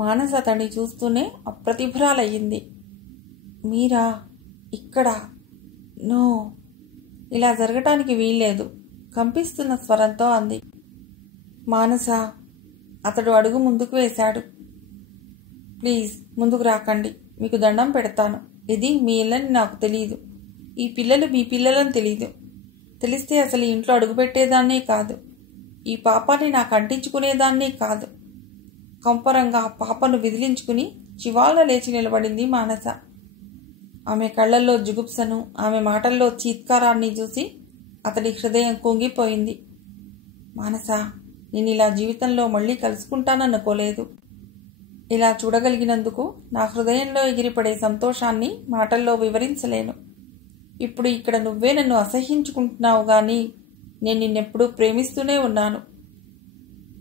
మానస అతన్ని చూస్తూనే అప్రతిభురాలయ్యింది. మీరా ఇక్కడ? నో, ఇలా జరగటానికి వీల్లేదు కంపిస్తున్న స్వరంతో అంది. మానస అతడు అడుగు ముందుకు వేశాడు. ప్లీజ్ ముందుకు రాకండి, మీకు దండం పెడతాను. ఇది మీ ఇల్లని నాకు తెలీదు. ఈ పిల్లలు మీ పిల్లలని తెలీదు. తెలిస్తే అసలు ఇంట్లో అడుగుపెట్టేదాన్నే కాదు. ఈ పాపాన్ని నాకు అంటించుకునేదాన్నే కాదు. కంపరంగా పాపను విదిలించుకుని చివాల లేచి నిలబడింది మానస. ఆమె కళ్లల్లో జుగుప్సను, ఆమె మాటల్లో చీత్కారాన్ని చూసి అతడి హృదయం కుంగిపోయింది. మానస, నేను ఇలా జీవితంలో మళ్ళీ కలుసుకుంటాననుకోలేదు. ఇలా చూడగలిగినందుకు నా హృదయంలో ఎగిరిపడే సంతోషాన్ని మాటల్లో వివరించలేను. ఇప్పుడు ఇక్కడ నువ్వే నన్ను అసహ్యించుకుంటున్నావు గాని నేను నిన్నెప్పుడూ ప్రేమిస్తూనే ఉన్నాను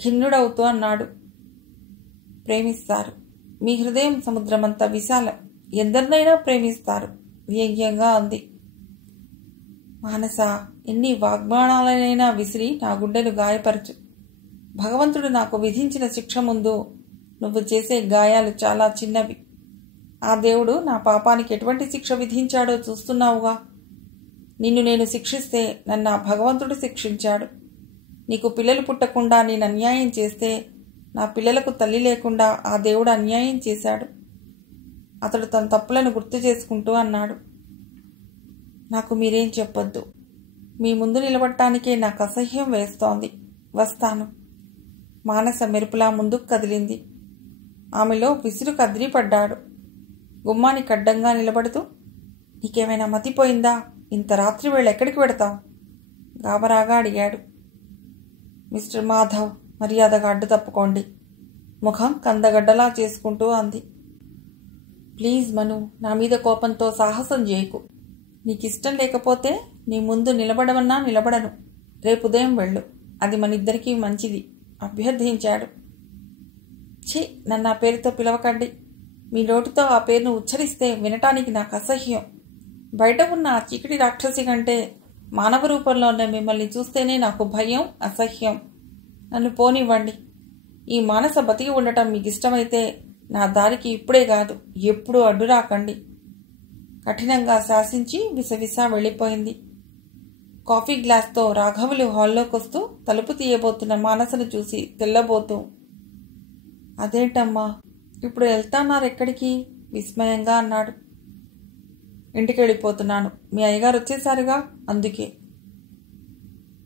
ఖిన్నుడవుతూ అన్నాడు. ప్రేమిస్తారు. మీ హృదయం సముద్రమంత విశాలం. ఎందరినైనా ప్రేమిస్తారు వ్యంగ్యంగా అంది. మానస, ఎన్ని వాగ్బాణాలనైనా విసిరి నా గుండెను గాయపరచు. భగవంతుడు నాకు విధించిన శిక్ష ముందు నువ్వు చేసే గాయాలు చాలా చిన్నవి. ఆ దేవుడు నా పాపానికి ఎటువంటి శిక్ష విధించాడో చూస్తున్నావుగా. నిన్ను నేను శిక్షిస్తే నన్ను ఆ భగవంతుడు శిక్షించాడు. నీకు పిల్లలు పుట్టకుండా నేను అన్యాయం చేస్తే నా పిల్లలకు తల్లి లేకుండా ఆ దేవుడు అన్యాయం చేశాడు. అతడు తన తప్పులను గుర్తు చేసుకుంటూ అన్నాడు. నాకు మీరేం చెప్పొద్దు. మీ ముందు నిలబడటానికే నాకు అసహ్యం వేస్తోంది. వస్తాను. మానస మెరుపులా ముందుకు కదిలింది. ఆమెలో విసురు కదిలిపడ్డాడు. గుమ్మానికి అడ్డంగా నిలబడుతూ, నీకేమైనా మతిపోయిందా? ఇంత రాత్రి వేళ ఎక్కడికి వెడతావు? గాబరాగా అడిగాడు. మిస్టర్ మాధవ్, మర్యాదగా అడ్డు తప్పుకోండి, ముఖం కందగడ్డలా చేసుకుంటూ అంది. ప్లీజ్ మను, నా మీద కోపంతో సాహసం చేయకు. నీకిష్టం లేకపోతే నీ ముందు నిలబడవన్నా నిలబడను. రేపు ఉదయం వెళ్ళు. అది మనిద్దరికీ మంచిది అభ్యర్థించాడు. ఛీ, నన్ను ఆ పేరుతో పిలవకండి. మీ నోటితో ఆ పేరును ఉచ్చరిస్తే వినటానికి నాకు అసహ్యం. బయట ఉన్న ఆ చీకటి రాక్షసి కంటే మానవ రూపంలో ఉన్న మిమ్మల్ని చూస్తేనే నాకు భయం, అసహ్యం. నన్ను పోనివ్వండి. ఈ మానస బతికి ఉండటం మీకు ఇష్టమైతే నా దారికి ఇప్పుడే కాదు ఎప్పుడూ అడ్డు రాకండి. కఠినంగా శాసించి విసవిసా వెళ్ళిపోయింది. కాఫీ గ్లాస్తో రాఘవులు హాల్లోకొస్తూ తలుపు తీయబోతున్న మానసను చూసి తెల్లబోతూ, అదేంటమ్మా ఇప్పుడు వెళ్తాన్నారెక్కడికి? విస్మయంగా అన్నాడు. ఇంటికి వెళ్ళిపోతున్నాను. మీ అయ్యగారు వచ్చేసారుగా, అందుకే.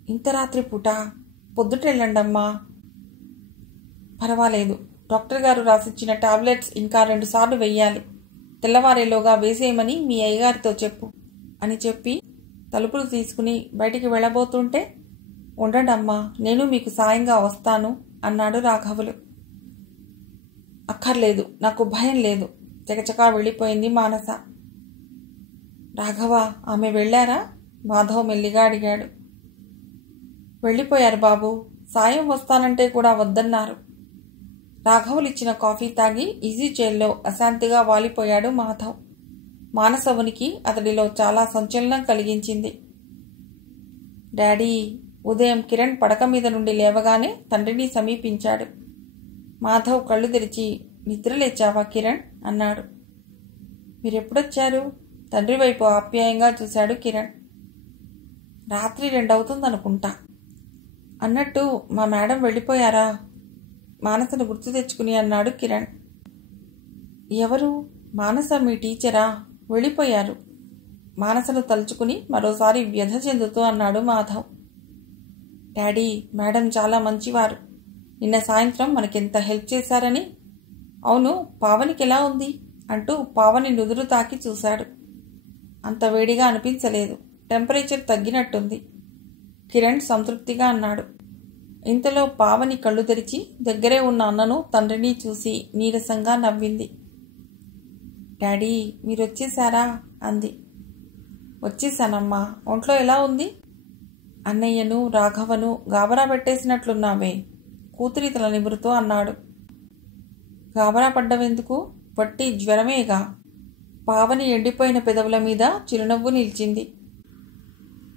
ఇంత రాత్రి పూట? పొద్దుటెళ్ళండమ్మా. పర్వాలేదు. డాక్టర్ గారు రాసిచ్చిన టాబ్లెట్స్ ఇంకా 2 సార్లు వెయ్యాలి. తెల్లవారేలోగా వేసేయమని మీ అయ్యగారితో చెప్పు అని చెప్పి తలుపులు తీసుకుని బయటికి వెళ్ళబోతుంటే, ఉండండమ్మా, నేను మీకు సాయంగా వస్తాను అన్నాడు రాఘవులు. అక్కర్లేదు, నాకు భయం లేదు. చకచకా వెళ్ళిపోయింది మానస. రాఘవ, ఆమె వెళ్ళారా? మాధవ్ మెల్లిగా అడిగాడు. వెళ్ళిపోయారు బాబు. సాయం వస్తానంటే కూడా వద్దన్నారు. రాఘవులు ఇచ్చిన కాఫీ తాగి ఈజీ చైర్లో అశాంతిగా వాలిపోయాడు మాధవ్. మానస ఉనికి అతడిలో చాలా సంచలనం కలిగించింది. డాడీ. ఉదయం కిరణ్ పడక మీద నుండి లేవగానే తండ్రిని సమీపించాడు. మాధవ్ కళ్ళు తెరిచి, నిద్రలేచావా కిరణ్ అన్నాడు. మీరెప్పుడొచ్చారు? తండ్రి వైపు ఆప్యాయంగా చూశాడు కిరణ్. రాత్రి 2 అవుతుందనుకుంటా. అన్నట్టు మా మేడం వెళ్ళిపోయారా? మానసను గుర్తు తెచ్చుకుని అన్నాడు కిరణ్. ఎవరు? మానస మీ టీచరా? వెళ్ళిపోయారు. మానసను తలుచుకుని మరోసారి వ్యధ చెందుతూ అన్నాడు మాధవ్. డాడీ, మేడం చాలా మంచివారు. నిన్న సాయంత్రం మనకెంత హెల్ప్ చేశారని. అవును, పావనికి ఎలా ఉంది అంటూ పావని నుదురు తాకి చూశాడు. అంత వేడిగా అనిపించలేదు. టెంపరేచర్ తగ్గినట్టుంది. కిరణ్ సంతృప్తిగా అన్నాడు. ఇంతలో పావని కళ్ళు తెరిచి దగ్గరే ఉన్న అన్నను తండ్రిని చూసి నీరసంగా నవ్వింది. డాడీ, మీరొచ్చేశారా అంది. వచ్చేశానమ్మా. ఒంట్లో ఎలా ఉంది? అన్నయ్యను రాఘవను గాబరా పెట్టేసినట్లున్నావే, కూతురి తల నిమురుతూ అన్నాడు. గాబరా పడ్డవెందుకు? వట్టి జ్వరమేగా. పావని ఎండిపోయిన పెదవుల మీద చిరునవ్వు నిలిచింది.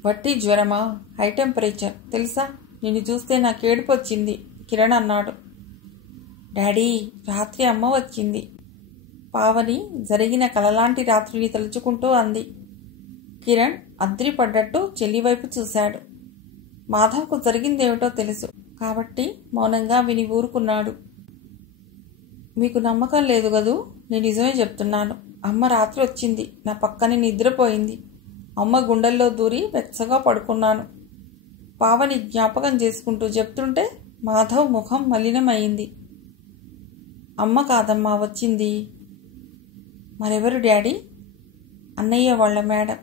వట్టి జ్వరమా? హై టెంపరేచర్ తెలుసా? నిన్ను చూస్తే నాకేడుపొచ్చింది కిరణ్ అన్నాడు. డాడీ, రాత్రి అమ్మ వచ్చింది. పావని జరిగిన కలలాంటి రాత్రిని తలుచుకుంటూ అంది. కిరణ్ అద్రిపడ్డట్టు చెల్లి వైపు చూశాడు. మాధవ్కు జరిగిందేమిటో తెలుసు కాబట్టి మౌనంగా విని ఊరుకున్నాడు. మీకు నమ్మకం లేదు గదూ? నేను నిజమే చెప్తున్నాను. అమ్మ రాత్రి వచ్చింది, నా పక్కనే నిద్రపోయింది. అమ్మ గుండెల్లో దూరి వెచ్చగా పడుకున్నాను. పావని జ్ఞాపకం చేసుకుంటూ చెప్తుంటే మాధవ్ ముఖం మలినమైంది. అమ్మ కాదమ్మా వచ్చింది. మరెవరు డాడీ? అన్నయ్య వాళ్ళ మేడం.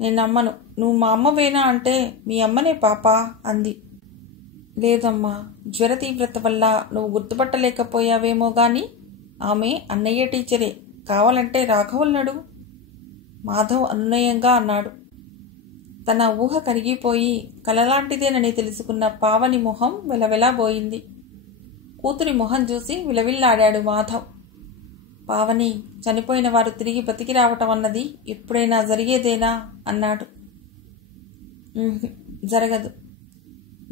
నేను నమ్మను. నువ్వు మా అమ్మవేనా అంటే మీ అమ్మనే పాపా అంది. లేదమ్మా, జ్వర తీవ్రత వల్ల నువ్వు గుర్తుపట్టలేకపోయావేమో గాని ఆమె అన్నయ్య టీచరే. కావాలంటే రాఘవులనడు. మాధవ్ అనునయంగా అన్నాడు. తన ఊహ కరిగిపోయి కలలాంటిదేనని తెలుసుకున్న పావని మొహం వెలవెలాబోయింది. కూతురి మొహం చూసి విలవిల్లాడాడు మాధవ్. పావని, చనిపోయిన వారు తిరిగి బతికి రావటం అన్నది ఎప్పుడైనా జరిగేదేనా అన్నాడు. జరగదు.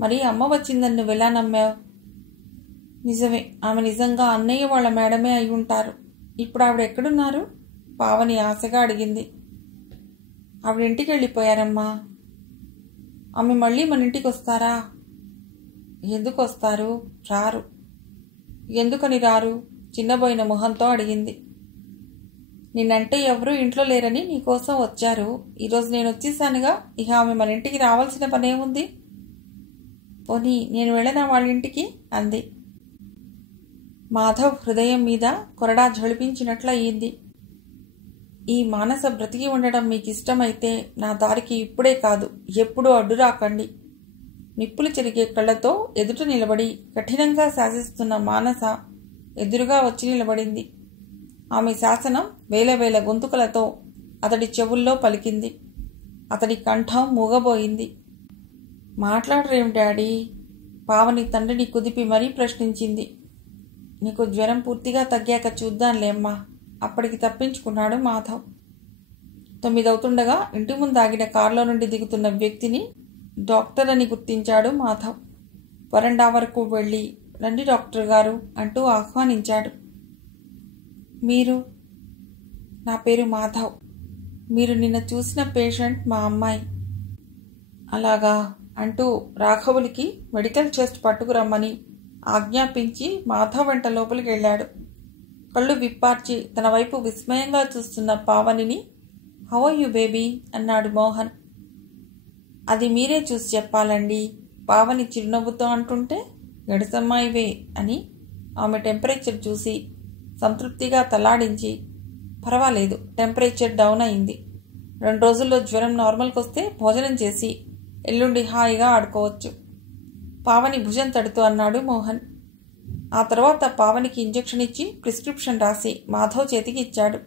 మరి అమ్మ వచ్చిందని నువ్వెలా నమ్మావు? నిజమే, ఆమె నిజంగా అన్నయ్య వాళ్ళ మేడమే అయి ఉంటారు. ఇప్పుడు ఆవిడ ఎక్కడున్నారు? పావని ఆశగా అడిగింది. ఆవిడ ఇంటికి వెళ్ళిపోయారమ్మా. ఆమె మళ్ళీ మన ఇంటికి వస్తారా? ఎందుకు వస్తారు? రారు. ఎందుకని రారు? చిన్నబోయిన మొహంతో అడిగింది. నిన్నంటే ఎవరూ ఇంట్లో లేరని నీకోసం వచ్చారు. ఈరోజు నేను వచ్చేసానుగా, ఇక ఆమె మన ఇంటికి రావాల్సిన పనేముంది? పోనీ నేను వెళ్ళనా వాళ్ళ ఇంటికి అంది. మాధవ్ హృదయం మీద కొరడా ఝళిపించినట్లయింది. ఈ మానస బ్రతికి ఉండడం మీకు ఇష్టమైతే నా దారికి ఇప్పుడే కాదు ఎప్పుడూ అడ్డురాకండి. నిప్పులు చెరిగే కళ్ళతో ఎదుట నిలబడి కఠినంగా శాసిస్తున్న మానస ఎదురుగా వచ్చి నిలబడింది. ఆమె శాసనం వేల వేల గొంతుకలతో అతడి చెవుల్లో పలికింది. అతడి కంఠం మూగబోయింది. మాట్లాడరేం డాడీ? పావని తండ్రిని కుదిపి మరీ ప్రశ్నించింది. నీకు జ్వరం పూర్తిగా తగ్గాక చూద్దాంలేమ్మా. అప్పటికి తప్పించుకున్నాడు మాధవ్. 9 అవుతుండగా ఇంటి ముందు ఆగిన కారులో నుండి దిగుతున్న వ్యక్తిని డాక్టర్ అని గుర్తించాడు మాధవ్. వరండా వరకు వెళ్ళి రండి డాక్టర్ గారు అంటూ ఆహ్వానించాడు. మీరు? నా పేరు మాధవ్. మీరు నిన్న చూసిన పేషెంట్ మా అమ్మాయి. అలాగా అంటూ రాఘవులకి మెడికల్ చెస్ట్ పట్టుకురమ్మని ఆజ్ఞాపించి మాధవ్ వెంట లోపలికి వెళ్ళాడు. కళ్ళు విప్పార్చి తన వైపు విస్మయంగా చూస్తున్న పావనిని హౌ ఆర్ యు బేబీ అన్నాడు మోహన్. అది మీరే చూసి చెప్పాలండి, పావని చిరునవ్వుతో అంటుంటే గడిసమ్మాయివే అని ఆమె టెంపరేచర్ చూసి సంతృప్తిగా తలాడించి పర్వాలేదు, టెంపరేచర్ డౌన్ అయింది. 2 రోజుల్లో జ్వరం నార్మల్కి వస్తే భోజనం చేసి ఎల్లుండి హాయిగా ఆడుకోవచ్చు. పావని భుజం తడుతూ అన్నాడు మోహన్. ఆ తర్వాత పావనికి ఇంజెక్షన్ ఇచ్చి ప్రిస్క్రిప్షన్ రాసి మాధవ్ చేతికి ఇచ్చాడు.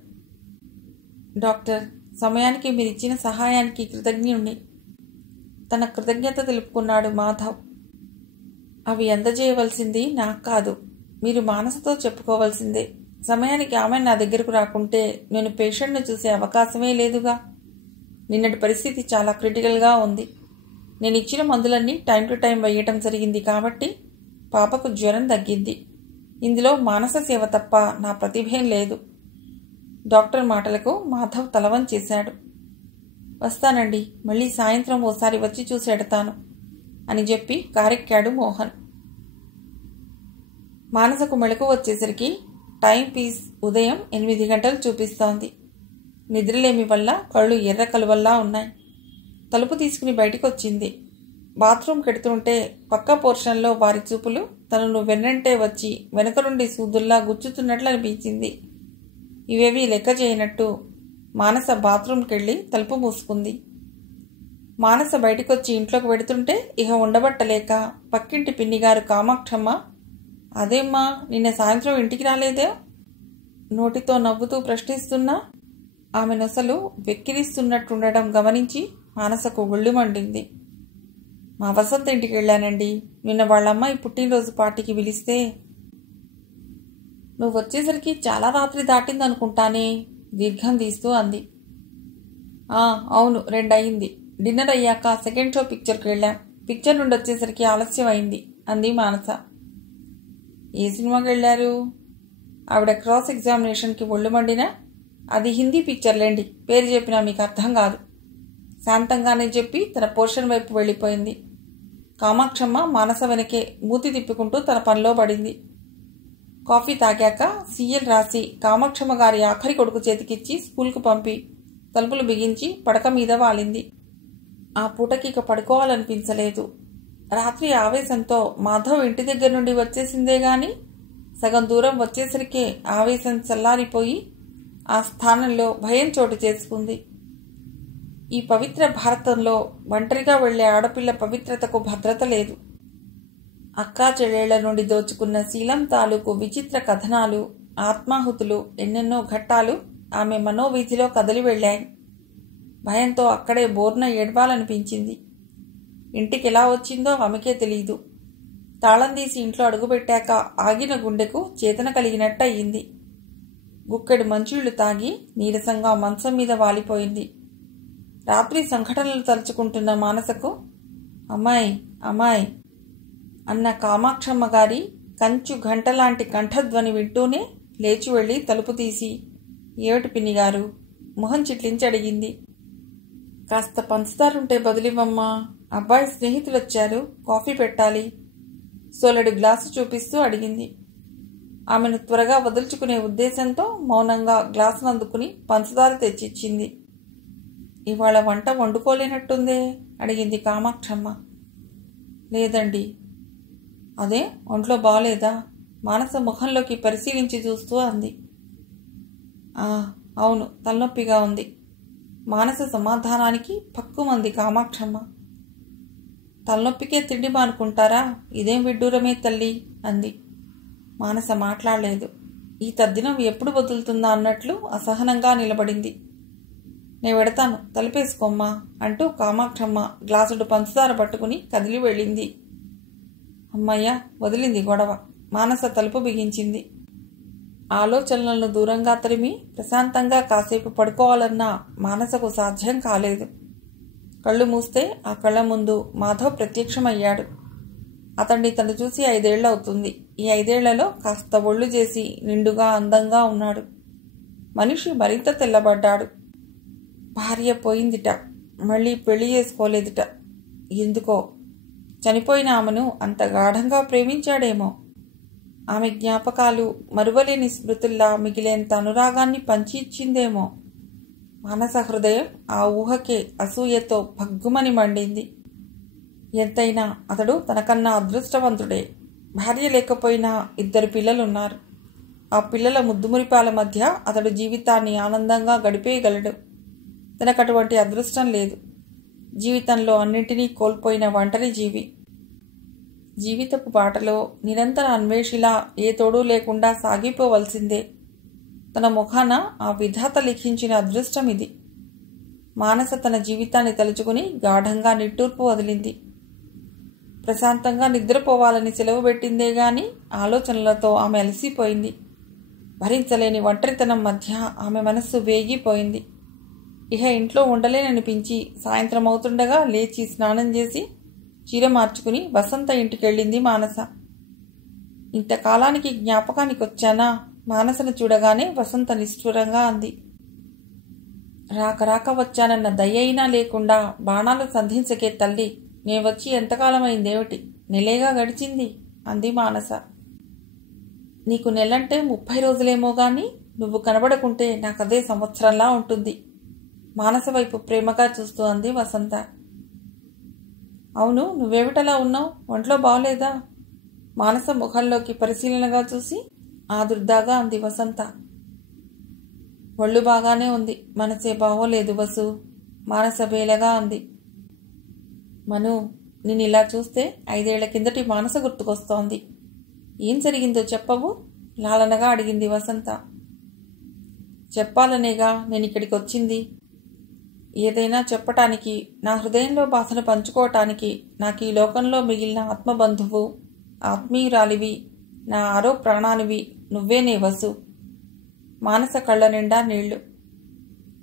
డాక్టర్, సమయానికి మీరిచ్చిన సహాయానికి కృతజ్ఞుణ్ణి. తన కృతజ్ఞత తెలుపుకున్నాడు మాధవ్. అవి అందజేయవలసింది నాకు కాదు, మీరు మానసతో చెప్పుకోవలసిందే. సమయానికి ఆమె నా దగ్గరకు రాకుంటే నేను పేషెంట్ను చూసే అవకాశమే లేదుగా. నిన్నటి పరిస్థితి చాలా క్రిటికల్గా ఉంది. నేను ఇచ్చిన మందులన్నీ టైం టు టైం వేయటం జరిగింది కాబట్టి పాపకు జ్వరం తగ్గింది. ఇందులో మానస సేవ తప్ప నా ప్రతిభేం లేదు. డాక్టర్ మాటలకు మాధవ్ తలవం చేశాడు. వస్తానండి, మళ్ళీ సాయంత్రం ఓసారి వచ్చి చూసేడతాను అని చెప్పి కారెక్కాడు మోహన్. మానసకు మెళుకు వచ్చేసరికి టైం పీస్ ఉదయం 8 గంటలు చూపిస్తోంది. నిద్రలేమి వల్ల కళ్ళు ఎర్ర కలువల్లా ఉన్నాయి. తలుపు తీసుకుని బయటికి వచ్చింది. బాత్రూమ్ కెడుతుంటే పక్క పోర్షన్లో వారి చూపులు తనను వెన్నంటే వచ్చి వెనుక నుండి సూదుల్లా గుచ్చుతున్నట్లు అనిపించింది. ఇవేవీ లెక్క చేయనట్టు మానస బాత్రూమ్కెళ్ళి తలుపు మూసుకుంది. మానస బయటికొచ్చి ఇంట్లోకి వెడుతుంటే ఇహ ఉండబట్టలేక పక్కింటి పిన్నిగారు కామాక్షమ్మ, అదేమ్మా నిన్న సాయంత్రం ఇంటికి రాలేదే? నోటితో నవ్వుతూ ప్రశ్నిస్తున్నా ఆమె నొసలు వెక్కిరిస్తున్నట్టుండడం గమనించి మానసకు ఒళ్ళు మండింది. మా వసంత ఇంటికి వెళ్ళానండి. నిన్న వాళ్ళమ్మాయి పుట్టినరోజు పార్టీకి పిలిస్తే. నువ్వు వచ్చేసరికి చాలా రాత్రి దాటిందనుకుంటానే దీర్ఘం తీస్తూ అంది. అవును, 2 అయింది. డిన్నర్ అయ్యాక సెకండ్ షో పిక్చర్కి వెళ్ళాం. పిక్చర్ నుండి వచ్చేసరికి ఆలస్యం అయింది అంది మానస. ఏ సినిమాకి వెళ్ళారు? ఆవిడ క్రాస్ ఎగ్జామినేషన్కి ఒళ్ళు మండినా, అది హిందీ పిక్చర్లేండి, పేరు చెప్పినా మీకు అర్థం కాదు శాంతంగానే చెప్పి తన పోర్షన్ వైపు వెళ్ళిపోయింది. కామాక్షమ్మ మానస వెనకే మూతి తిప్పుకుంటూ తన పనిలో పడింది. కాఫీ తాగాక సీఎల్ రాసి కామాక్షమ్మ గారి ఆఖరి కొడుకు చేతికిచ్చి స్కూల్కు పంపి తలుపులు బిగించి పడక మీద వాలింది. ఆ పూటకి ఇక పడుకోవాలనిపించలేదు. రాత్రి ఆవేశంతో మాధవ్ ఇంటి దగ్గర నుండి వచ్చేసిందే గాని సగం దూరం వచ్చేసరికే ఆవేశం చల్లారిపోయి ఆ స్థానంలో భయం చోటు చేసుకుంది. ఈ పవిత్ర భారతంలో ఒంటరిగా వెళ్లే ఆడపిల్ల పవిత్రతకు భద్రత లేదు. అక్కా చెల్లెళ్ల నుండి దోచుకున్న శీలం తాలూకు విచిత్ర కథనాలు, ఆత్మాహుతులు, ఎన్నెన్నో ఘట్టాలు ఆమె మనోవీధిలో కదిలి వెళ్ళాయి. భయంతో అక్కడే బోర్న ఏడ్వాలనిపించింది. ఇంటికెలా వచ్చిందో ఆమెకే తెలీదు. తాళం తీసి ఇంట్లో అడుగుపెట్టాక ఆగిన గుండెకు చేతన కలిగినట్టు అయ్యింది. గుక్కెడు మంచిళ్ళు తాగి నీరసంగా మంచం మీద వాలిపోయింది. రాత్రి సంఘటనలు తలుచుకుంటున్న మానసకు అమ్మాయి అమ్మాయి అన్న కామాక్షమ్మ గారి కంచు గంటలాంటి కంఠధ్వని వింటూనే లేచి వెళ్ళి తలుపు తీసి, ఏమిటి పిన్నిగారు? మొహం చిట్లించి అడిగింది. కాస్త పంచదారుంటే బదులివ్వమ్మా, అబ్బాయి స్నేహితులొచ్చారు, కాఫీ పెట్టాలి సోలెడు గ్లాసు చూపిస్తూ అడిగింది. ఆమెను త్వరగా వదుల్చుకునే ఉద్దేశంతో మౌనంగా గ్లాసును అందుకుని పంచదార తెచ్చిచ్చింది. ఇవాళ వంట వండుకోలేనట్టుందే అడిగింది కామాక్షమ్మ. లేదండి. అదే ఒంట్లో బాగలేదా? మానస ముఖంలోకి పరిశీలించి చూస్తూ అంది. అవును, తలనొప్పిగా ఉంది. మానస సమాధానానికి పక్కుమంది కామాక్షమ్మ. తలనొప్పికే తిండి మానుకుంటారా? ఇదేం విడ్డూరమే తల్లి అంది. మానస మాట్లాడలేదు. ఈ తద్దినం ఎప్పుడు వదులుతుందా అన్నట్లు అసహనంగా నిలబడింది. నే వెడతాను, తలుపేసుకోమ్మా అంటూ కామాక్షమ్మ గ్లాసుడు పంచదార పట్టుకుని కదిలి వెళ్ళింది. అమ్మయ్య, వదిలింది గొడవ. మానస తలుపు బిగించింది. ఆలోచనలను దూరంగా తరిమి ప్రశాంతంగా కాసేపు పడుకోవాలన్నా మానసకు సాధ్యం కాలేదు. కళ్ళు మూస్తే ఆ కళ్ళ ముందు మాధవ్ ప్రత్యక్షమయ్యాడు. అతన్ని తను చూసి 5 ఏళ్లవుతుంది. ఈ 5 ఏళ్లలో కాస్త ఒళ్ళు చేసి నిండుగా అందంగా ఉన్నాడు. మనిషి మరింత తెల్లబడ్డాడు. భార్య పోయిందిట, మళ్ళీ పెళ్లి చేసుకోలేదుట. ఎందుకో చనిపోయిన ఆమెను అంత గాఢంగా ప్రేమించాడేమో. ఆమె జ్ఞాపకాలు మరువలేని స్మృతుల్లా మిగిలేంత అనురాగాన్ని పంచి ఇచ్చిందేమో. మానస హృదయం ఆ ఊహకే అసూయతో భగ్గుమని మండింది. ఎంతైనా అతడు తనకన్నా అదృష్టవంతుడే. భార్య లేకపోయినా 2 పిల్లలున్నారు. ఆ పిల్లల ముద్దుమురిపాల మధ్య అతడు జీవితాన్ని ఆనందంగా గడిపేయగలడు. తనకటువంటి అదృష్టం లేదు. జీవితంలో అన్నింటినీ కోల్పోయిన ఒంటరి జీవి. జీవితపు బాటలో నిరంతర అన్వేషిలా ఏ తోడు లేకుండా సాగిపోవలసిందే. తన ముఖాన ఆ విధాత లిఖించిన అదృష్టం ఇది. మానస తన జీవితాన్ని తలుచుకుని గాఢంగా నిట్టూర్పు వదిలింది. ప్రశాంతంగా నిద్రపోవాలని సెలవు పెట్టిందే గాని ఆలోచనలతో ఆమె అలసిపోయింది. భరించలేని ఒంటరితనం మధ్య ఆమె మనస్సు వేగిపోయింది. ఇహ ఇంట్లో ఉండలేననిపించి సాయంత్రం అవుతుండగా లేచి స్నానం చేసి చీర మార్చుకుని వసంత ఇంటికెళ్ళింది మానస. ఇంతకాలానికి జ్ఞాపకానికి వచ్చానా? మానసను చూడగానే వసంత నిష్ఠురంగా అంది. రాక రాక వచ్చానన్న దయ అయినా లేకుండా బాణాలు సంధించకే తల్లి, నే వచ్చి ఎంతకాలమైందేమిటి? నెలేగా గడిచింది అంది మానస. నీకు నెలంటే 30 రోజులేమో గాని నువ్వు కనబడకుంటే నాకదే సంవత్సరంలా ఉంటుంది. మానస వైపు ప్రేమగా చూస్తూ అంది వసంత. అవును, నువ్వేమిటలా ఉన్నావు? ఒంట్లో బాగలేదా? మానస ముఖంలోకి పరిశీలనగా చూసి ఆదుర్దాగా అంది వసంత. ఒళ్ళు బాగానే ఉంది, మనసే బాగోలేదు వసు. మానస బేలగా అంది. మను, నేనిలా చూస్తే 5 ఏళ్ల కిందటి మానస గుర్తుకొస్తోంది. ఏం జరిగిందో చెప్పవు? లాలనగా అడిగింది వసంత. చెప్పాలనేగా నేనిక్కడికి వచ్చింది. ఏదైనా చెప్పటానికి, నా హృదయంలో బాధను పంచుకోవటానికి నాకు ఈ లోకంలో మిగిలిన ఆత్మబంధువు, ఆత్మీయురాలివి, నా ఆరో ప్రాణానివి నువ్వేనే వసు. మానస కళ్ళ నిండా నీళ్లు.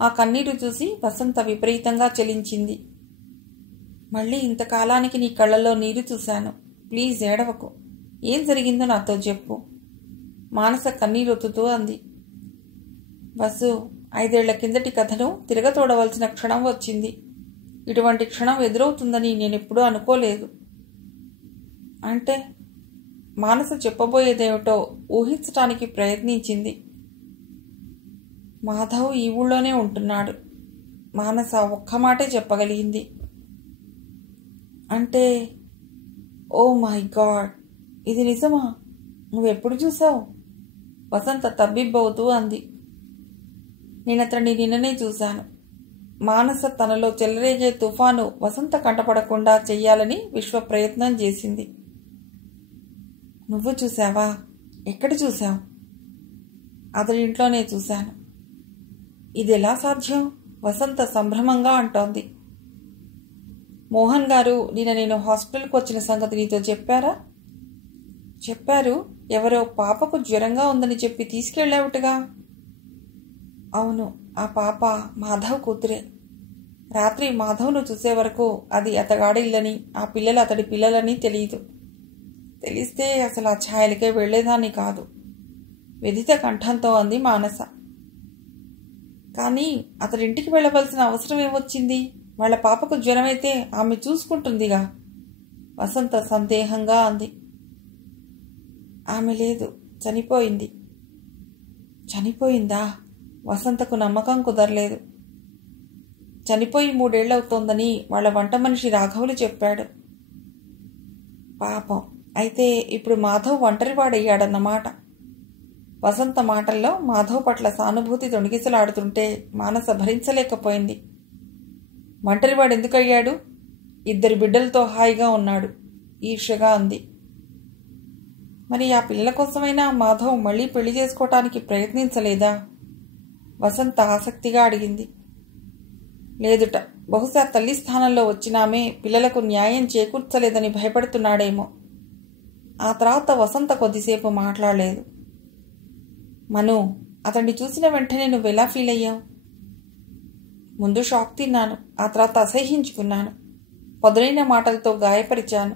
ఆ కన్నీరు చూసి వసంత విపరీతంగా చెలించింది. మళ్ళీ ఇంతకాలానికి నీ కళ్ళల్లో నీరు చూశాను. ప్లీజ్ ఏడవకు. ఏం జరిగిందో నాతో చెప్పు. మానస కన్నీరొత్తుతూ అంది. వసు, 5 ఏళ్ల కిందటి కథను తిరగతోడవలసిన క్షణం వచ్చింది. ఇటువంటి క్షణం ఎదురవుతుందని నేనెప్పుడూ అనుకోలేదు. అంటే? మానస చెప్పబోయేదేమిటో ఊహించటానికి ప్రయత్నించింది. మాధవ్ ఈ ఊళ్ళోనే ఉంటున్నాడు. మానస ఒక్క మాటే చెప్పగలిగింది. అంటే? ఓ మై గాడ్, ఇది నిజమా? నువ్వెప్పుడు చూసావు? వసంత తబ్బిబ్బవుతూ అంది. నేనతన్ని నిన్ననే చూశాను. మానస తనలో చెలరేగే తుఫాను వసంత కంటపడకుండా చెయ్యాలని విశ్వ ప్రయత్నం చేసింది. నువ్వు చూశావా? ఎక్కడ చూశావు? అతడి ఇంట్లోనే చూశాను. ఇదెలా సాధ్యం? వసంత సంభ్రమంగా అంటోంది. మోహన్ గారు నిన్న నేను హాస్పిటల్కి వచ్చిన సంగతి నీతో చెప్పారా? చెప్పారు. ఎవరో పాపకు జ్వరంగా ఉందని చెప్పి తీసుకెళ్ళావుటగా. అవును, ఆ పాప మాధవ్ కూతురే. రాత్రి మాధవ్ను చూసే వరకు అది అతగాడిల్లని, ఆ పిల్లలు అతడి పిల్లలని తెలియదు. తెలిస్తే అసలు ఆ ఛాయలకే వెళ్లేదాన్ని కాదు. విదిత కంఠంతో అంది మానస. కానీ అతడింటికి వెళ్ళవలసిన అవసరం ఏమొచ్చింది? వాళ్ళ పాపకు జ్వరమైతే ఆమె చూసుకుంటుందిగా. వసంత సందేహంగా అంది. ఆమె లేదు, చనిపోయింది. చనిపోయిందా? వసంతకు నమ్మకం కుదరలేదు. చనిపోయి 3 ఏళ్లవుతోందని వాళ్ళ వంట మనిషి రాఘవులు చెప్పాడు. పాపం, అయితే ఇప్పుడు మాధవ్ ఒంటరివాడయ్యాడన్నమాట. వసంత మాటల్లో మాధవ్ పట్ల సానుభూతి తొణికిసలాడుతుంటే మానస భరించలేకపోయింది. ఒంటరివాడెందుకయ్యాడు? 2 బిడ్డలతో హాయిగా ఉన్నాడు, ఈర్ష్యగా అంది. మరి ఆ పిల్లల కోసమైనా మాధవ్ మళ్లీ పెళ్లి చేసుకోవటానికి ప్రయత్నించలేదా? వసంత ఆసక్తిగా అడిగింది. లేదుట. బహుశా తల్లి స్థానంలో వచ్చినామే పిల్లలకు న్యాయం చేకూర్చలేదని భయపడుతున్నాడేమో. ఆ తర్వాత వసంత కొద్దిసేపు మాట్లాడలేదు. మను, అతన్ని చూసిన వెంటనే నువ్వెలా ఫీల్ అయ్యావు? ముందు షాక్ తిన్నాను, ఆ తర్వాత అసహ్యించుకున్నాను. పదునైన మాటలతో గాయపరిచాను.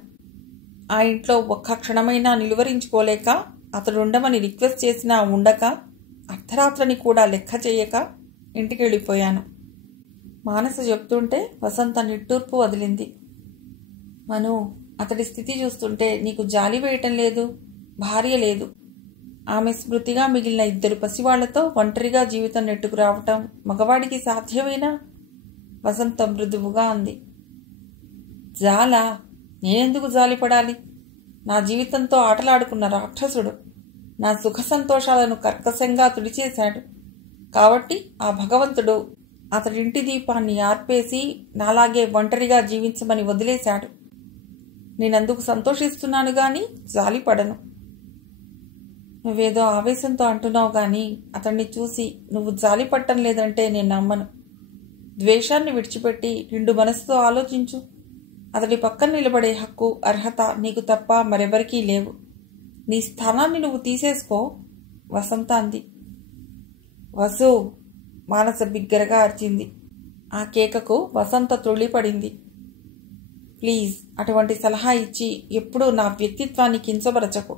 ఆ ఇంట్లో ఒక్క క్షణమైనా నిలువరించుకోలేక, అతడుండమని రిక్వెస్ట్ చేసినా ఉండక, అర్ధరాత్రిని కూడా లెక్క చేయక ఇంటికి వెళ్ళిపోయాను. మానస చెప్తుంటే వసంత నిట్టూర్పు వదిలింది. మను, అతడి స్థితి చూస్తుంటే నీకు జాలి వేయటం లేదు? భార్య లేదు, ఆమె స్మృతిగా మిగిలిన 2 పసివాళ్లతో ఒంటరిగా జీవితం నెట్టుకురావటం మగవాడికి సాధ్యమేనా? వసంత మృదువుగా అంది. జాలా? నేనెందుకు జాలిపడాలి? నా జీవితంతో ఆటలాడుకున్న రాక్షసుడు నా సుఖ సంతోషాలను కర్కశంగా తుడిచేశాడు. కాబట్టి ఆ భగవంతుడు అతడింటి దీపాన్ని ఆర్పేసి నాలాగే ఒంటరిగా జీవించమని వదిలేశాడు. నేనందుకు సంతోషిస్తున్నాను గాని జాలిపడను. నువ్వేదో ఆవేశంతో అంటున్నావు గాని అతన్ని చూసి నువ్వు జాలిపట్టం లేదంటే నేను నమ్మను. ద్వేషాన్ని విడిచిపెట్టి నిండు మనసుతో ఆలోచించు. అతడి పక్కన నిలబడే హక్కు, అర్హత నీకు తప్ప మరెవరికీ లేవు. నీ స్థానాన్ని నువ్వు తీసేసుకో. వసంత అంది. వసు, మానస బిగ్గరగా అరిచింది. ఆ కేకకు వసంత త్రుళ్ళిపడింది. ప్లీజ్, అటువంటి సలహా ఇచ్చి ఎప్పుడూ నా వ్యక్తిత్వాన్ని కించపరచకు.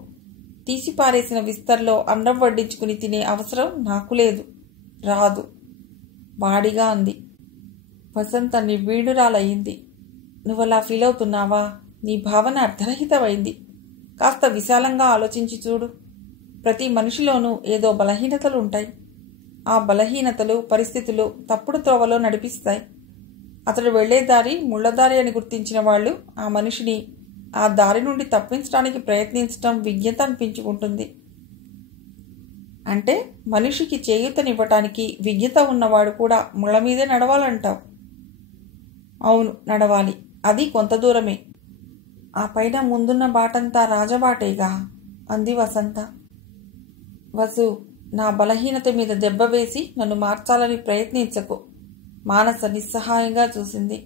తీసిపారేసిన విస్తర్లో అన్నం వడ్డించుకుని తినే అవసరం నాకు లేదు, రాదు, వాడిగా అంది. వసంత నిర్వీణురాలయ్యింది. నువ్వలా ఫీల్ అవుతున్నావా? నీ భావన అర్ధరహితమైంది. కాస్త విశాలంగా ఆలోచించి చూడు. ప్రతి మనిషిలోనూ ఏదో బలహీనతలు ఉంటాయి. ఆ బలహీనతలు, పరిస్థితులు తప్పుడు త్రోవలో నడిపిస్తాయి. అతడు వెళ్లే దారి ముళ్లదారి అని గుర్తించిన వాళ్ళు ఆ మనిషిని ఆ దారి నుండి తప్పించడానికి ప్రయత్నించడం విజ్ఞత అనిపించుకుంటుంది. అంటే మనిషికి చేయూతనివ్వటానికి విజ్ఞత ఉన్నవాడు కూడా ముళ్ళ మీదే నడవాలంటావు. అవును, నడవాలి. అది కొంత దూరమే. ఆ పైన ముందున్న బాటంతా రాజబాటేగా అంది వసంత. వసు, నా బలహీనత మీద దెబ్బ వేసి నన్ను మార్చాలని ప్రయత్నించకు. మానస నిస్సహాయంగా చూసింది.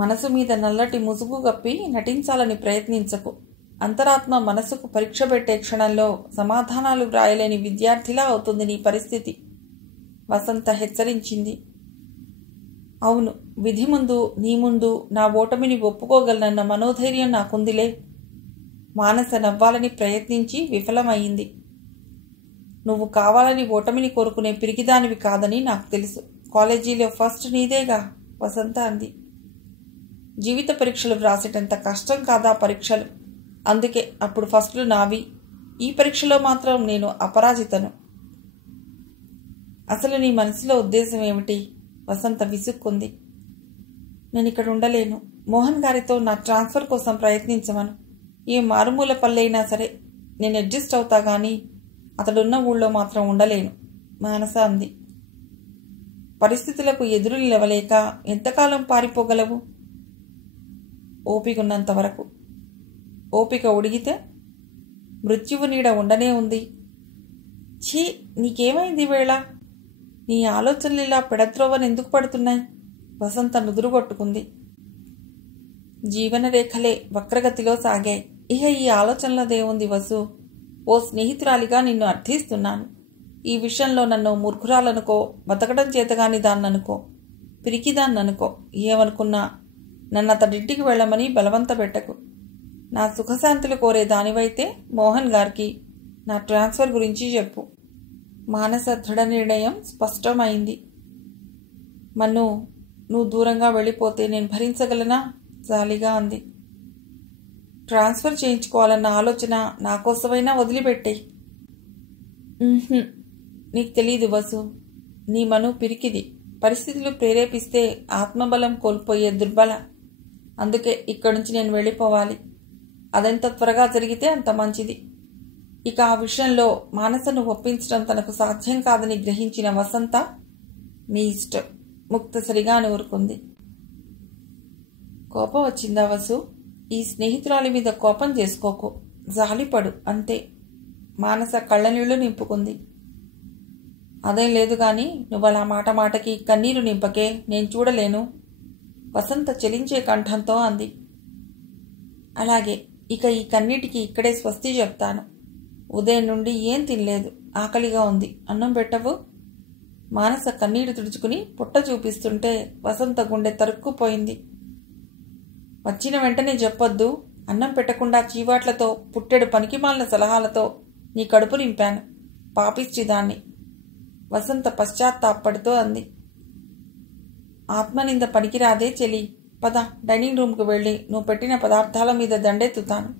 మనసు మీద నల్లటి ముసుగు కప్పి నటించాలని ప్రయత్నించకు. అంతరాత్మ మనసుకు పరీక్ష పెట్టే క్షణంలో సమాధానాలు వ్రాయలేని విద్యార్థిలా అవుతుంది నీ పరిస్థితి. వసంత హెచ్చరించింది. అవును, విధి ముందు, నీ ముందు నా ఓటమిని ఒప్పుకోగలనన్న మనోధైర్యం నాకుందిలే. మానస నవ్వాలని ప్రయత్నించి విఫలమయ్యింది. నువ్వు కావాలని ఓటమిని కోరుకునే పిరికిదానివి కాదని నాకు తెలుసు. కాలేజీలో ఫస్ట్ నీదేగా వసంత అంది. జీవిత పరీక్షలు వ్రాసేటంత కష్టం కాదా పరీక్షలు? అందుకే అప్పుడు ఫస్ట్లు నావి. ఈ పరీక్షలో మాత్రం నేను అపరాజితను. అసలు నీ మనసులో ఉద్దేశం ఏమిటి? వసంత విసుక్కుంది. నేను ఇక్కడ ఉండలేను. మోహన్ గారితో నా ట్రాన్స్ఫర్ కోసం ప్రయత్నించమను. ఏ మారుమూల పల్లెైనా సరే నేను అడ్జస్ట్ అవుతా గానీ అతడున్న ఊళ్ళో మాత్రం ఉండలేను మానస అంది. పరిస్థితులకు ఎదురు నిలవలేక ఎంతకాలం పారిపోగలవు? ఓపికన్నంత వరకు. ఓపిక ఉడిగితే మృత్యువు నీడ ఉండనే ఉంది. ఛీ, నీకేమైంది వేళ? నీ ఆలోచనలు ఇలా పెడత్రోవని ఎందుకు పడుతున్నాయి? వసంత నుదురుగొట్టుకుంది. జీవనరేఖలే వక్రగతిలో సాగాయి. ఇహ ఈ ఆలోచనలదేముంది వసు? ఓ స్నేహితురాలిగా నిన్ను అర్థిస్తున్నాను. ఈ విషయంలో నన్ను మూర్ఖురాలనుకో, బతకడం చేతగాని దాన్ననుకో, పిరికిదాన్ననుకో, ఏమనుకున్నా నన్ను అతడింటికి వెళ్ళమని బలవంత పెట్టకు. నా సుఖశాంతులు కోరే దానివైతే మోహన్ గారికి నా ట్రాన్స్ఫర్ గురించి చెప్పు. మానస దృఢ నిర్ణయం స్పష్టమైంది. మన్ను, నువ్వు దూరంగా వెళ్ళిపోతే నేను భరించగలనా? జాలిగా అంది. ట్రాన్స్ఫర్ చేయించుకోవాలన్న ఆలోచన నా కోసమైనా వదిలిపెట్టే. నీకు తెలీదు వసు. నీ మను పిరికిది. పరిస్థితులు ప్రేరేపిస్తే ఆత్మబలం కోల్పోయే దుర్బల. అందుకే ఇక్కడి నుంచి నేను వెళ్ళిపోవాలి. అదెంత త్వరగా జరిగితే అంత మంచిది. ఇక ఆ విషయంలో మానసను ఒప్పించడం తనకు సాధ్యం కాదని గ్రహించిన వసంత, మీ ఇష్టం, ముక్తసరిగా ఊరుకుంది. కోపం వచ్చిందా వసు? ఈ స్నేహితురాలి మీద కోపం చేసుకోకు, జాలిపడు అంతే. మానస కళ్ళనీళ్లు నింపుకుంది. అదేం లేదు గాని నువ్వలా మాట మాటకి కన్నీరు నింపకే, నేను చూడలేను. వసంత చెలించే కంఠంతో అంది. అలాగే, ఇక ఈ కన్నీటికి ఇక్కడే స్వస్తి చెప్తాను. ఉదయం నుండి ఏం తినలేదు, ఆకలిగా ఉంది, అన్నం పెట్టవు? మానస కన్నీరు తుడుచుకుని పుట్ట చూపిస్తుంటే వసంత గుండె తరుక్కుపోయింది. వచ్చిన వెంటనే చెప్పొద్దు. అన్నం పెట్టకుండా చీవాట్లతో, పుట్టెడు పనికిమాలిన సలహాలతో నీ కడుపు నింపాను, పాపిచ్చిదాన్ని. వసంత పశ్చాత్తాపడుతూ అంది. ఆత్మనింద పనికిరాదే చెలి. పద, డైనింగ్ రూమ్కు వెళ్ళి నువ్వు పెట్టిన పదార్థాల మీద దండెత్తుతాను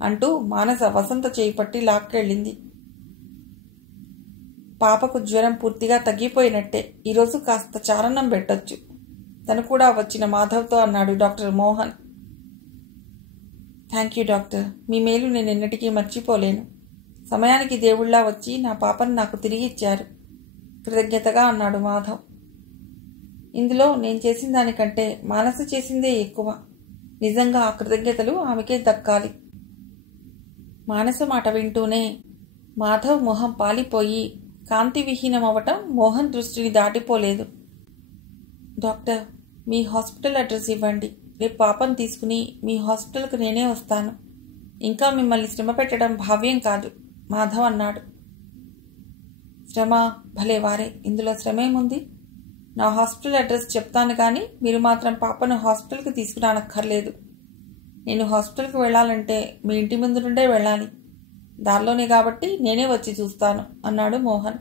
అంటూ మానస వసంత చేయి పట్టి లాక్కెళ్ళింది. పాపకు జ్వరం పూర్తిగా తగ్గిపోయినట్టే. ఈరోజు కాస్త చారన్నం పెట్టొచ్చు, తను కూడా వచ్చిన మాధవ్తో అన్నాడు doctor Mohan. Thank you doctor. మీ మేలు నేను ఎన్నటికీ మర్చిపోలేను. సమయానికి దేవుళ్లా వచ్చి నా పాపను నాకు తిరిగి ఇచ్చారు, కృతజ్ఞతగా అన్నాడు మాధవ్. ఇందులో నేను చేసిన దానికంటే మానస చేసిందే ఎక్కువ. నిజంగా ఆ కృతజ్ఞతలు ఆమెకే దక్కాలి. మానస మాట వింటూనే మాధవ్ మొహం పాలిపోయి కాంతి విహీనమవటం మోహన్ దృష్టిని దాటిపోలేదు. డాక్టర్, మీ హాస్పిటల్ అడ్రస్ ఇవ్వండి. రేపు పాపను తీసుకుని మీ హాస్పిటల్కి నేనే వస్తాను. ఇంకా మిమ్మల్ని శ్రమ పెట్టడం భావ్యం కాదు, మాధవ్ అన్నాడు. శ్రమ? భలేవారే, ఇందులో శ్రమేముంది? నా హాస్పిటల్ అడ్రస్ చెప్తాను కానీ మీరు మాత్రం పాపను హాస్పిటల్కి తీసుకురానక్కర్లేదు. నేను హాస్పిటల్కి వెళ్ళాలంటే మీ ఇంటి ముందు నుండే వెళ్ళాలి. దారిలోనే కాబట్టి నేనే వచ్చి చూస్తాను అన్నాడు మోహన్.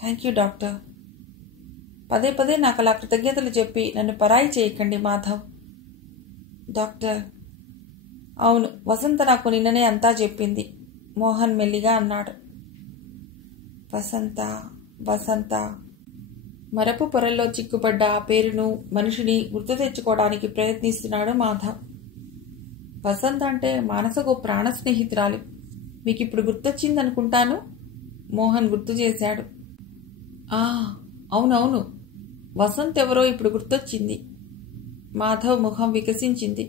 Thank you doctor. పదే పదే నాకు అలా కృతజ్ఞతలు చెప్పి నన్ను పరాయి చేయకండి మాధవ్. డాక్టర్, అవును, వసంత నాకు నిన్ననే అంతా చెప్పింది, మోహన్ మెల్లిగా అన్నాడు. వసంత, వసంత. మరపు పొరల్లో చిక్కుపడ్డ ఆ పేరును, మనిషిని గుర్తు తెచ్చుకోవడానికి ప్రయత్నిస్తున్నాడు మాధవ్. వసంత అంటే మానసకు ప్రాణ స్నేహితురాలు. మీకిప్పుడు గుర్తొచ్చిందనుకుంటాను, మోహన్ గుర్తు చేశాడు. అవునవును, వసంత్ ఎవరో ఇప్పుడు గుర్తొచ్చింది. మాధవ్ ముఖం వికసించింది.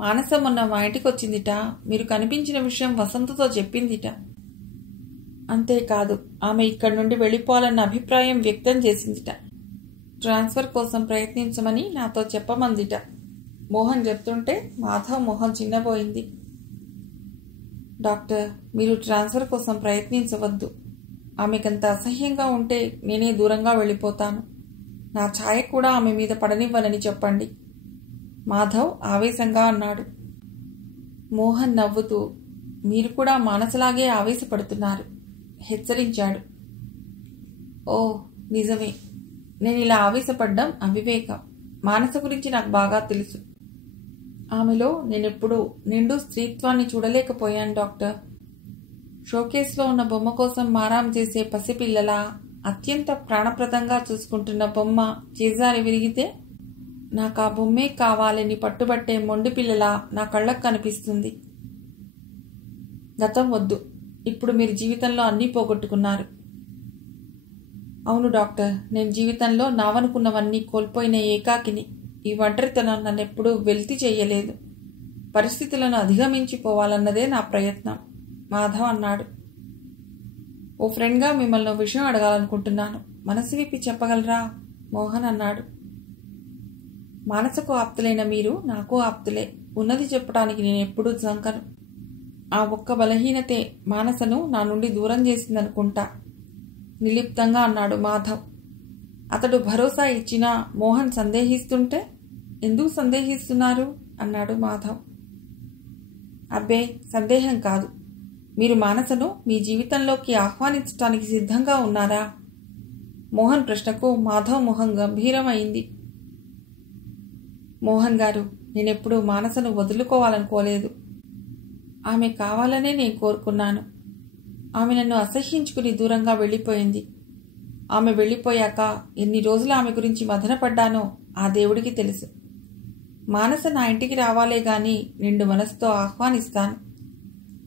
మానస మొన్న మా ఇంటికి వచ్చిందిట. మీరు కనిపించిన విషయం వసంతతో చెప్పిందిట. అంతేకాదు, ఆమె ఇక్కడి నుండి వెళ్ళిపోవాలన్న అభిప్రాయం వ్యక్తం చేసిందిట. ట్రాన్స్ఫర్ కోసం ప్రయత్నించమని నాతో చెప్పమందిట. మోహన్ చెప్తుంటే మాధవ్ మొహం చిన్నబోయింది. డాక్టర్, మీరు ట్రాన్స్ఫర్ కోసం ప్రయత్నించవద్దు. ఆమెకంత అసహ్యంగా ఉంటే నేనే దూరంగా వెళ్ళిపోతాను. నా ఛాయ కూడా ఆమె మీద పడనివ్వనని చెప్పండి, మాధవ్ ఆవేశంగా అన్నాడు. మోహన్ నవ్వుతూ, మీరు కూడా మానసలాగే ఆవేశపడుతున్నారు హెచ్చరించాడు. ఓ నిజమే, నేను ఇలా ఆవేశపడ్డం అవివేకం. మానస గురించి నాకు బాగా తెలుసు. ఆమెలో నేనెప్పుడూ నిండు స్త్రీత్వాన్ని చూడలేకపోయాను డాక్టర్. షోకేస్లో ఉన్న బొమ్మ కోసం మారాం చేసే పసిపిల్లలా అత్యంత ప్రాణప్రదంగా చూసుకుంటున్న బొమ్మ చేజారి విరిగితే నాకు ఆ బొమ్మే కావాలని పట్టుబట్టే మొండి పిల్లలా నా కళ్ళకు కనిపిస్తుంది. గతం వద్దు, ఇప్పుడు మీరు జీవితంలో అన్నీ పోగొట్టుకున్నారు. అవును డాక్టర్, నేను జీవితంలో నావనుకున్నవన్నీ కోల్పోయిన ఏకాకిని. ఈ ఒంటరితనం నన్నెప్పుడూ వెల్తి చెయ్యలేదు. పరిస్థితులను అధిగమించిపోవాలన్నదే నా ప్రయత్నం, మాధవ్ అన్నాడు. ఓ ఫ్రెండ్గా మిమ్మల్ని ఓ విషయం అడగాలనుకుంటున్నాను. మనసు విప్పి చెప్పగలరా? మోహన్ అన్నాడు. మానసకు ఆప్తులైన మీరు నాకు ఆప్తులే. ఉన్నది చెప్పడానికి నేను ఎప్పుడూ జంకను. ఆ ఒక్క బలహీనతే మానసను నా నుండి దూరం చేసిందనుకుంటా, నిర్లిప్తంగా అన్నాడు మాధవ్. అతడు భరోసా ఇచ్చినా మోహన్ సందేహిస్తుంటే, ఎందుకు సందేహిస్తున్నారు అన్నాడు మాధవ్. అబ్బే, సందేహం కాదు. మీరు మానసను మీ జీవితంలోకి ఆహ్వానించటానికి సిద్ధంగా ఉన్నారా? మోహన్ ప్రశ్నకు మాధవ్ మొహం గంభీరమైంది. మోహన్ గారు, నేనెప్పుడూ మానసను వదులుకోవాలనుకోలేదు. ఆమె కావాలనే నేను కోరుకున్నాను. ఆమె నన్ను అసహ్యించుకుని దూరంగా వెళ్ళిపోయింది. ఆమె వెళ్ళిపోయాక ఎన్ని రోజులు ఆమె గురించి మదనపడ్డానో ఆ దేవుడికి తెలుసు. మానస నా ఇంటికి రావాలే గాని నిండు మనసుతో ఆహ్వానిస్తాను.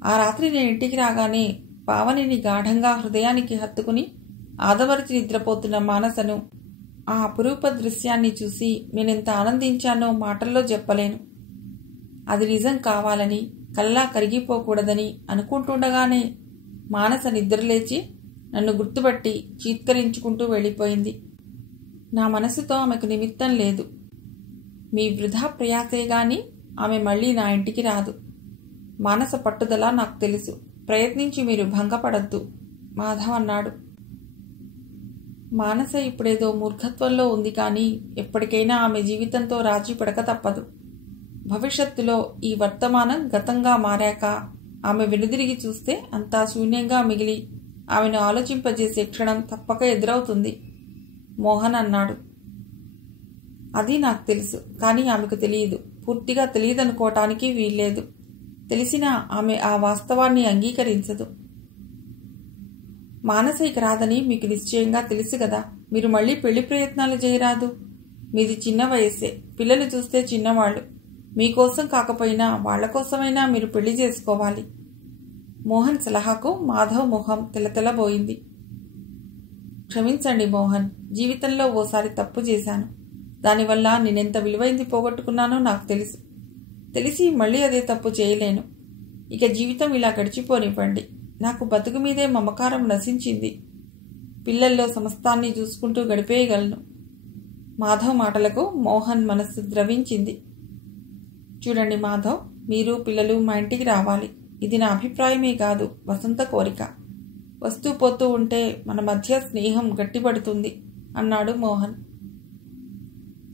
ఆ రాత్రి నేను ఇంటికి రాగానే పావనిని గాఢంగా హృదయానికి హత్తుకుని ఆదమరచి నిద్రపోతున్న మానసను, ఆ అపురూప దృశ్యాన్ని చూసి నేనెంత ఆనందించానో మాటల్లో చెప్పలేను. అది నిజం కావాలని, కల్లా కరిగిపోకూడదని అనుకుంటుండగానే మానస నిద్రలేచి నన్ను గుర్తుపట్టి చీత్కరించుకుంటూ వెళ్ళిపోయింది. నా మనసుతో ఆమెకు నిమిత్తం లేదు. మీ వృధా ప్రయాసే గాని ఆమె మళ్ళీ నా ఇంటికి రాదు. మానస పట్టుదల నాకు తెలుసు. ప్రయత్నించి మీరు భంగపడద్దు, మాధవ్ అన్నాడు. మానస ఇప్పుడేదో మూర్ఖత్వంలో ఉంది కానీ ఎప్పటికైనా ఆమె జీవితంతో రాజీ పడక తప్పదు. భవిష్యత్తులో ఈ వర్తమానం గతంగా మారాక ఆమె వెనుదిరిగి చూస్తే అంతా శూన్యంగా మిగిలి ఆమెను ఆలోచింపజేసే క్షణం తప్పక ఎదురవుతుంది, మోహన్ అన్నాడు. అది నాకు తెలుసు, కానీ ఆమెకు తెలియదు. పూర్తిగా తెలియదనుకోవటానికి వీల్లేదు. తెలిసినా ఆమె ఆ వాస్తవాన్ని అంగీకరించదు. మానస ఇక రాదని మీకు నిశ్చయంగా తెలుసు కదా. మీరు మళ్ళీ పెళ్లి ప్రయత్నాలు చేయరాదు. మీది చిన్న వయస్సే. పిల్లలు చూస్తే చిన్నవాళ్లు. మీకోసం కాకపోయినా వాళ్ల కోసమైనా మీరు పెళ్లి చేసుకోవాలి. మోహన్ సలహాకు మాధవ్ మొహం తెలతెలబోయింది. క్షమించండి మోహన్, జీవితంలో ఓసారి తప్పు చేశాను. దానివల్ల నేనెంత విలువైంది పోగొట్టుకున్నానో నాకు తెలుసు. తెలిసి మళ్ళీ అదే తప్పు చేయలేను. ఇక జీవితం ఇలా గడిచిపోనివ్వండి. నాకు బతుకు మీదే మమకారం నశించింది. పిల్లల్లో సమస్తాన్ని చూసుకుంటూ గడిపేయగలను. మాధవ్ మాటలకు మోహన్ మనస్సు ద్రవించింది. చూడండి మాధవ్, మీరు పిల్లలు మా ఇంటికి రావాలి. ఇది నా అభిప్రాయమే కాదు, వసంత కోరిక. వస్తూ పోతూ ఉంటే మన మధ్య స్నేహం గట్టిపడుతుంది అన్నాడు మోహన్.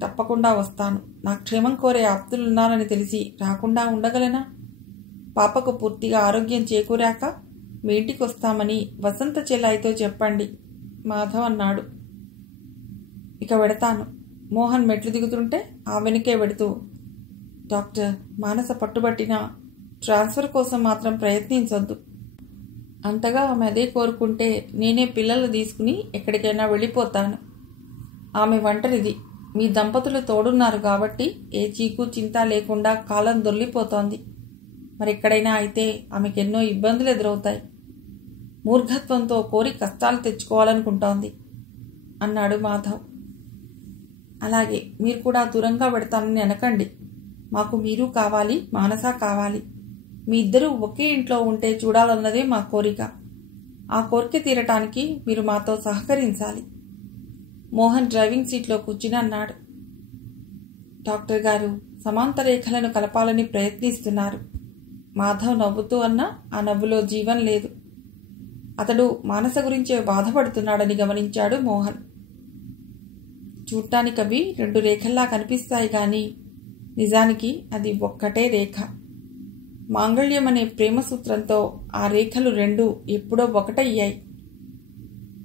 తప్పకుండా వస్తాను. నా క్షేమం కోరే ఆప్తులున్నారని తెలిసి రాకుండా ఉండగలనా? పాపకు పూర్తిగా ఆరోగ్యం చేకూరాక మీ ఇంటికి వస్తామని వసంత చెల్లాయితో చెప్పండి, మాధవ్ అన్నాడు. ఇక వెడతాను. మోహన్ మెట్లు దిగుతుంటే ఆ వెనుకే వెడుతూ, డాక్టర్, మానస పట్టుబట్టిన ట్రాన్స్ఫర్ కోసం మాత్రం ప్రయత్నించొద్దు. అంతగా ఆమె అదే కోరుకుంటే నేనే పిల్లలు తీసుకుని ఎక్కడికైనా వెళ్ళిపోతాను. ఆమె ఒంటరిది. మీ దంపతులు తోడున్నారు కాబట్టి ఏ చీకు చింత లేకుండా కాలం దొర్లిపోతోంది. మరెక్కడైనా అయితే ఆమెకెన్నో ఇబ్బందులు ఎదురవుతాయి. మూర్ఘత్వంతో కోరి కష్టాలు తెచ్చుకోవాలనుకుంటోంది అన్నాడు మాధవ్. అలాగే, మీరు కూడా దూరంగా పెడతానని అనకండి. మాకు మీరు కావాలి, మానస కావాలి. మీ ఇద్దరూ ఒకే ఇంట్లో ఉంటే చూడాలన్నదే మా కోరిక. ఆ కోరిక తీరటానికి మీరు మాతో సహకరించాలి. మోహన్ డ్రైవింగ్ సీట్లో కూర్చుని అన్నాడు. డాక్టర్ గారు సమాంతర రేఖలను కలపాలని ప్రయత్నిస్తున్నారు. మాధవ్ నవ్వుతూ అన్నా ఆ నవ్వులో జీవం లేదు. అతడు మానస గురించే బాధపడుతున్నాడని గమనించాడు మోహన్. చూడటానికవి రెండు రేఖల్లా కనిపిస్తాయి గాని నిజానికి అది ఒక్కటే రేఖ. మాంగళ్యం అనే ప్రేమ సూత్రంతో ఆ రేఖలు రెండు ఎప్పుడో ఒకటయ్యాయి.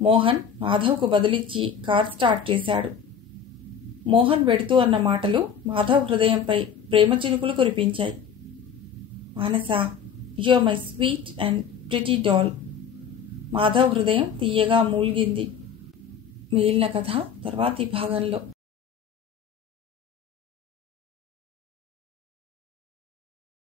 మోహన్ మాధవ్కు బదులిచ్చి కార్ స్టార్ట్ చేశాడు. మోహన్ వెడుతూ అన్న మాటలు మాధవ్ హృదయంపై ప్రేమ చినుకులు కురిపించాయి. Manasa, you are my sweet and pretty doll. Madhav హృదయం తీయగా మూల్గింది. మిగిలిన కథ తర్వాతి భాగంలో.